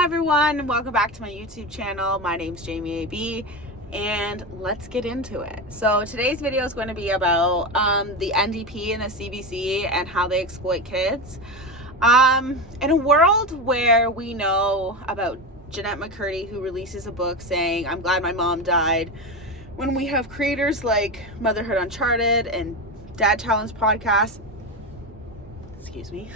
Hi everyone, welcome back to my YouTube channel. My name's Jamie AB and let's get into it. So today's video is going to be about the NDP and the CBC and how they exploit kids. In a world where we know about Jeanette McCurdy, who releases a book saying, "I'm glad my mom died," when we have creators like Motherhood Uncharted and Dad Challenge podcast, excuse me,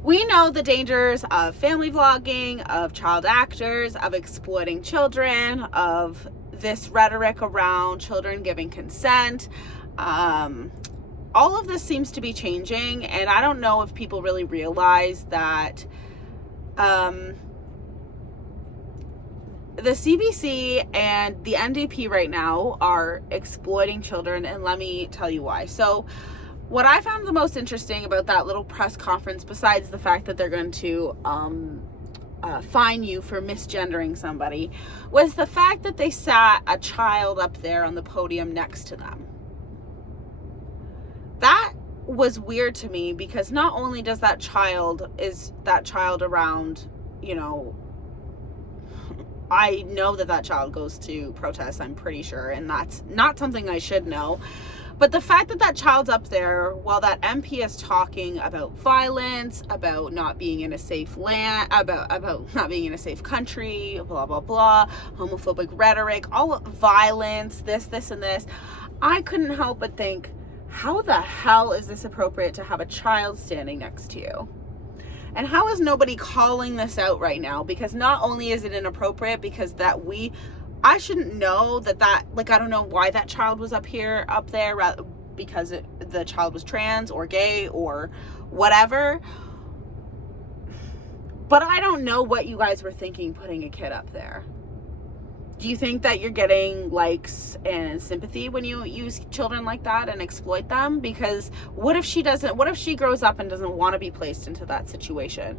we know the dangers of family vlogging, of child actors, of exploiting children, of this rhetoric around children giving consent. All of this seems to be changing, and I don't know if people really realize that the CBC and the NDP right now are exploiting children, and let me tell you why. So what I found the most interesting about that little press conference, besides the fact that they're going to fine you for misgendering somebody, was the fact that they sat a child up there on the podium next to them. That was weird to me, because not only does that child around, I know that child goes to protests, I'm pretty sure, and that's not something I should know. But the fact that child's up there while that MP is talking about violence, about not being in a safe land, about not being in a safe country, blah, blah, blah, homophobic rhetoric, all violence, this, and this, I couldn't help but think, how the hell is this appropriate to have a child standing next to you? And how is nobody calling this out right now? Because not only is it inappropriate, because I shouldn't know that like, I don't know why that child was up there, because the child was trans or gay or whatever. But I don't know what you guys were thinking putting a kid up there. Do you think that you're getting likes and sympathy when you use children like that and exploit them? Because what if she grows up and doesn't want to be placed into that situation?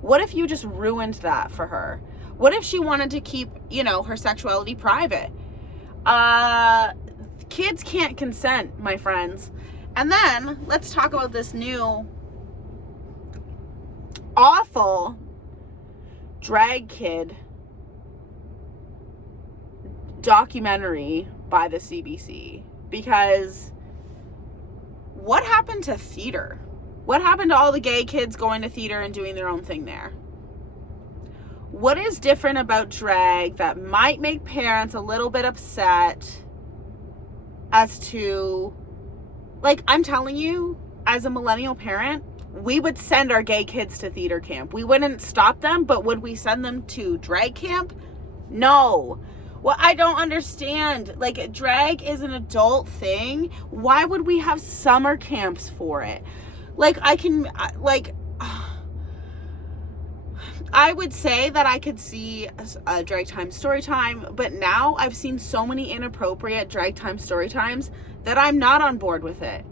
What if you just ruined that for her? What if she wanted to keep, her sexuality private? Kids can't consent, my friends. And then let's talk about this new awful drag kid documentary by the CBC. Because what happened to theater? What happened to all the gay kids going to theater and doing their own thing there? What is different about drag that might make parents a little bit upset as to, like, I'm telling you, as a millennial parent, we would send our gay kids to theater camp. We wouldn't stop them, but would we send them to drag camp? No. Well, I don't understand. Like, drag is an adult thing. Why would we have summer camps for it? I would say that I could see a drag time story time, but now I've seen so many inappropriate drag time story times that I'm not on board with it.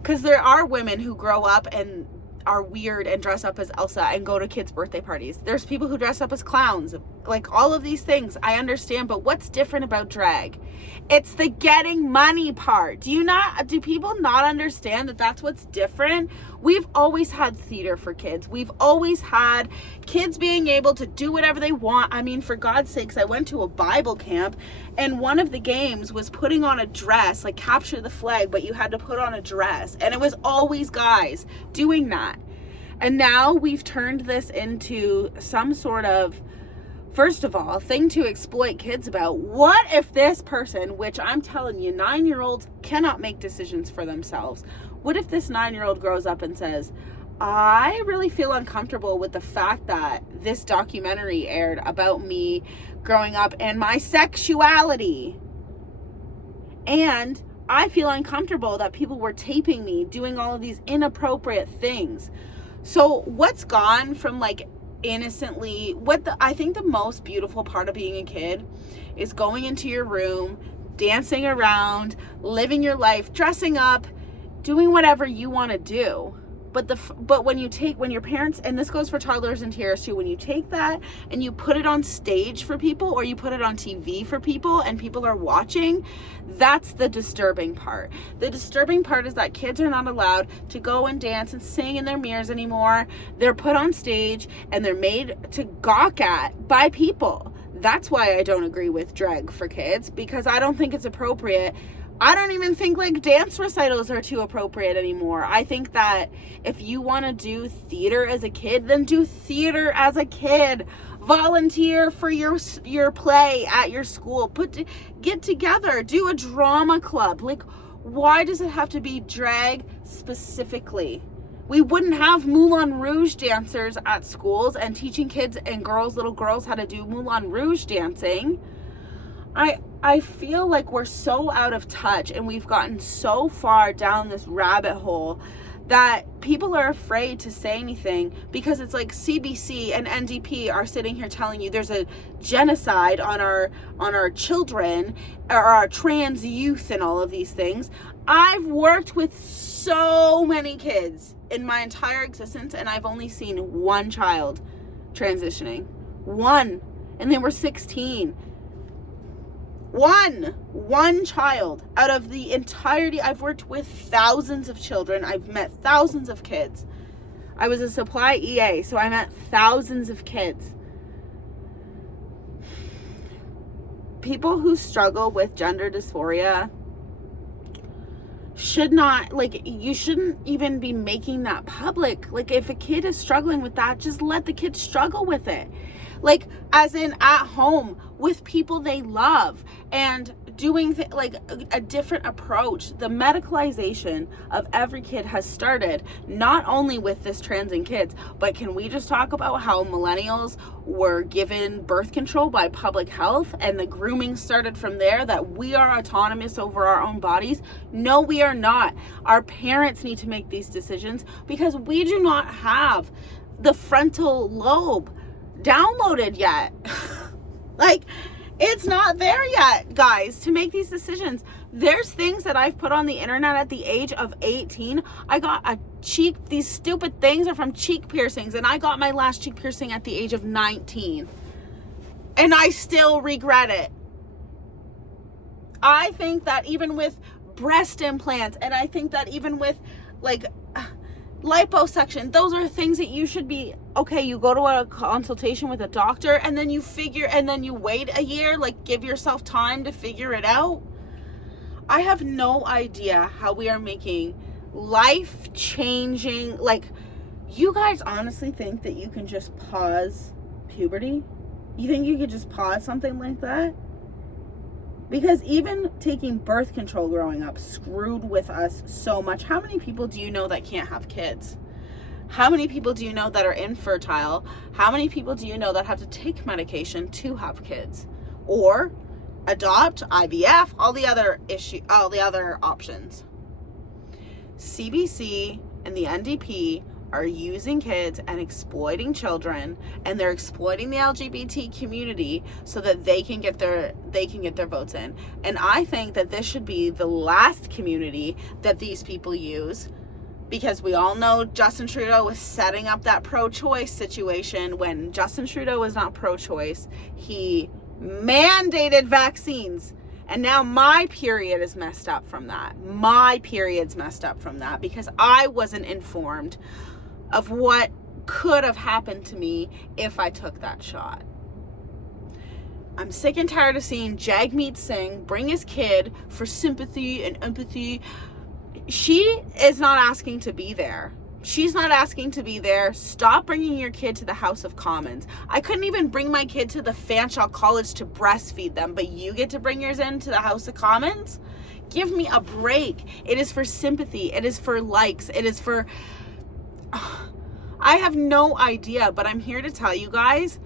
Because there are women who grow up and are weird and dress up as Elsa and go to kids' birthday parties. There's people who dress up as clowns. Like, all of these things, I understand, but what's different about drag? It's the getting money part. Do people not understand that that's what's different? We've always had theater for kids. We've always had kids being able to do whatever they want. I mean, for God's sakes, I went to a Bible camp, and one of the games was putting on a dress, like capture the flag, but you had to put on a dress. And it was always guys doing that. And now we've turned this into some sort of, first of all, thing to exploit kids about. What if this person, which I'm telling you, 9-year-olds cannot make decisions for themselves. What if this 9-year-old grows up and says, I really feel uncomfortable with the fact that this documentary aired about me growing up and my sexuality. And I feel uncomfortable that people were taping me doing all of these inappropriate things. So what's gone from, like, innocently, I think the most beautiful part of being a kid is going into your room, dancing around, living your life, dressing up, doing whatever you want to do. But when your parents, and this goes for toddlers and tiers too, when you take that and you put it on stage for people, or you put it on TV for people and people are watching, that's the disturbing part. The disturbing part is that kids are not allowed to go and dance and sing in their mirrors anymore. They're put on stage and they're made to gawk at by people. That's why I don't agree with drag for kids, because I don't think it's appropriate. I don't even think like dance recitals are too appropriate anymore. I think that if you want to do theater as a kid, then do theater as a kid. Volunteer for your play at your school. Get together, do a drama club. Like, why does it have to be drag specifically? We wouldn't have Moulin Rouge dancers at schools and teaching kids and little girls how to do Moulin Rouge dancing. I feel like we're so out of touch and we've gotten so far down this rabbit hole that people are afraid to say anything, because it's like CBC and NDP are sitting here telling you there's a genocide on our children or our trans youth and all of these things. I've worked with so many kids in my entire existence and I've only seen one child transitioning. One. And they were 16. One child out of the entirety. I've worked with thousands of children. I've met thousands of kids. I was a supply EA, so I met thousands of kids. People who struggle with gender dysphoria should not, like, you shouldn't even be making that public. Like, if a kid is struggling with that, just let the kid struggle with it. Like, as in at home with people they love, and doing like a different approach. The medicalization of every kid has started, not only with this trans in kids, but can we just talk about how millennials were given birth control by public health and the grooming started from there, that we are autonomous over our own bodies? No, we are not. Our parents need to make these decisions because we do not have the frontal lobe downloaded yet. Like, it's not there yet, guys, to make these decisions. There's things that I've put on the internet at the age of 18. I got these stupid things are from cheek piercings, and I got my last cheek piercing at the age of 19. And I still regret it. I think that even with breast implants, and I think that even with like liposuction, those are things that you should be, okay, you go to a consultation with a doctor and then you wait a year, like give yourself time to figure it out. I have no idea how we are making life-changing, like, you guys honestly think that you can just pause puberty? You think you could just pause something like that? Because even taking birth control growing up screwed with us so much. How many people do you know that can't have kids? How many people do you know that are infertile? How many people do you know that have to take medication to have kids? Or adopt, IVF, all the other options. CBC and the NDP are using kids and exploiting children, and they're exploiting the LGBT community so that they can get their votes in. And I think that this should be the last community that these people use, because we all know Justin Trudeau was setting up that pro-choice situation. When Justin Trudeau was not pro-choice, he mandated vaccines. And now my period is messed up from that. My period's messed up from that because I wasn't informed of what could have happened to me if I took that shot. I'm sick and tired of seeing Jagmeet Singh bring his kid for sympathy and empathy. She is not asking to be there. She's not asking to be there. Stop bringing your kid to the House of Commons. I couldn't even bring my kid to the Fanshawe College to breastfeed them, but you get to bring yours into the House of Commons? Give me a break. It is for sympathy. It is for likes. It is for... I have no idea, but I'm here to tell you guys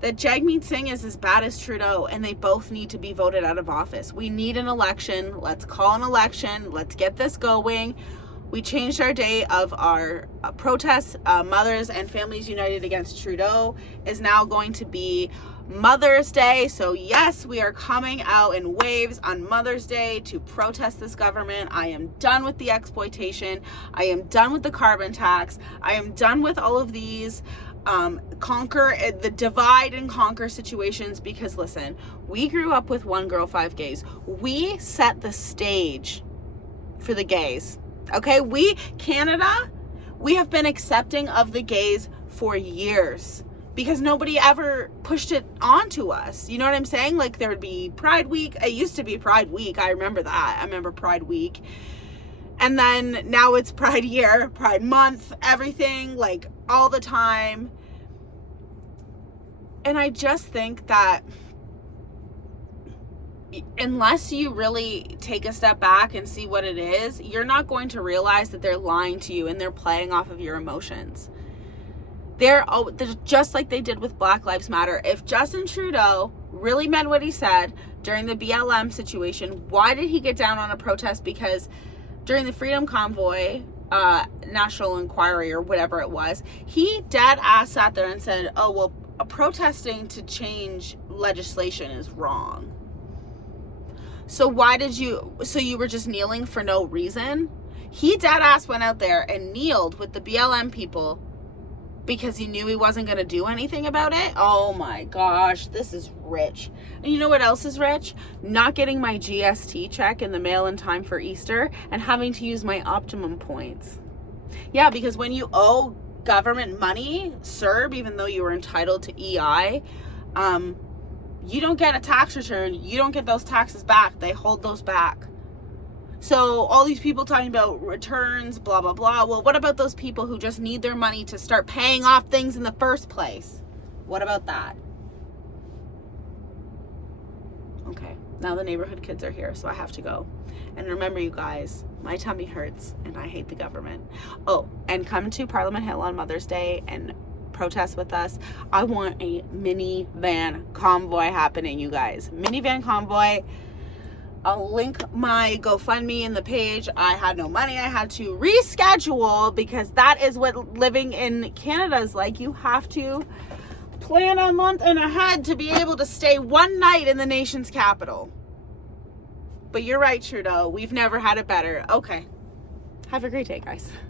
that Jagmeet Singh is as bad as Trudeau, and they both need to be voted out of office. We need an election. Let's call an election. Let's get this going. We changed our day of our protest. Mothers and Families United Against Trudeau is now going to be Mother's Day. So yes, we are coming out in waves on Mother's Day to protest this government. I am done with the exploitation. I am done with the carbon tax. I am done with all of these the divide and conquer situations, because listen, we grew up with One Girl, Five Gays. We set the stage for the gays. Okay, Canada, we have been accepting of the gays for years because nobody ever pushed it onto us. You know what I'm saying? Like, there would be Pride Week. It used to be Pride Week. I remember that. I remember Pride Week. And then now it's Pride Year, Pride Month, everything, like, all the time. And I just think that unless you really take a step back and see what it is, you're not going to realize that they're lying to you and they're playing off of your emotions. They're just like they did with Black Lives Matter. If Justin Trudeau really meant what he said during the BLM situation, why did he get down on a protest? Because during the Freedom Convoy, National Inquiry or whatever it was, he dead ass sat there and said, oh, well, protesting to change legislation is wrong. So you were just kneeling for no reason? He dead ass went out there and kneeled with the BLM people because he knew he wasn't going to do anything about it. Oh my gosh, this is rich. And you know what else is rich? Not getting my GST check in the mail in time for Easter and having to use my Optimum points. Yeah, because when you owe government money, CERB, even though you were entitled to EI, you don't get a tax return. You don't get those taxes back. They hold those back. So all these people talking about returns, blah, blah, blah. Well, what about those people who just need their money to start paying off things in the first place? What about that? Okay, now the neighborhood kids are here, so I have to go. And remember, you guys, my tummy hurts and I hate the government. Oh, and come to Parliament Hill on Mother's Day and protest with us. I want a minivan convoy happening, you guys. Minivan convoy. I'll link my GoFundMe in the page. I had no money. I had to reschedule because that is what living in Canada is like. You have to plan a month and ahead to be able to stay one night in the nation's capital. But you're right, Trudeau. We've never had it better. Okay. Have a great day, guys.